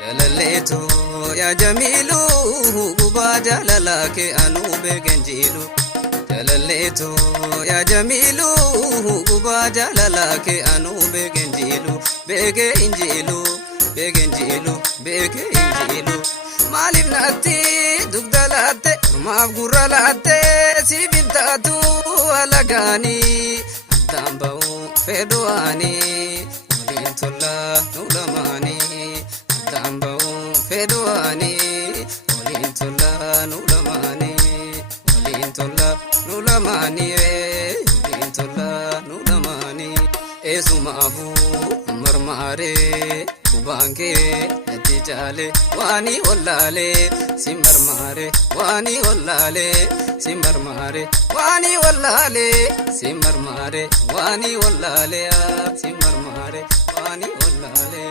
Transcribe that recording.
Jalaleetu yaa Jamiiluu gubaa jaalalake anuu beeken jiilu. Jalaleetu yaa Jamiiluu gubaa jaalalake anuu beeken jiilu. Beeke injiilu beeken jiilu beeke injiilu. Maaliif naatti dugda laatte maaf gurra laatte siifin taatu alagaanii addaan ba'uu fedhuwaanii waliin tollaa nu lamaanii. Tambau feduani olin tola nulamani olin tola nulamani olin tola nulamani esumafu marmare kubange natijale wani olale simarmare wani olale simarmare wani olale simarmare wani olale simarmare wani olale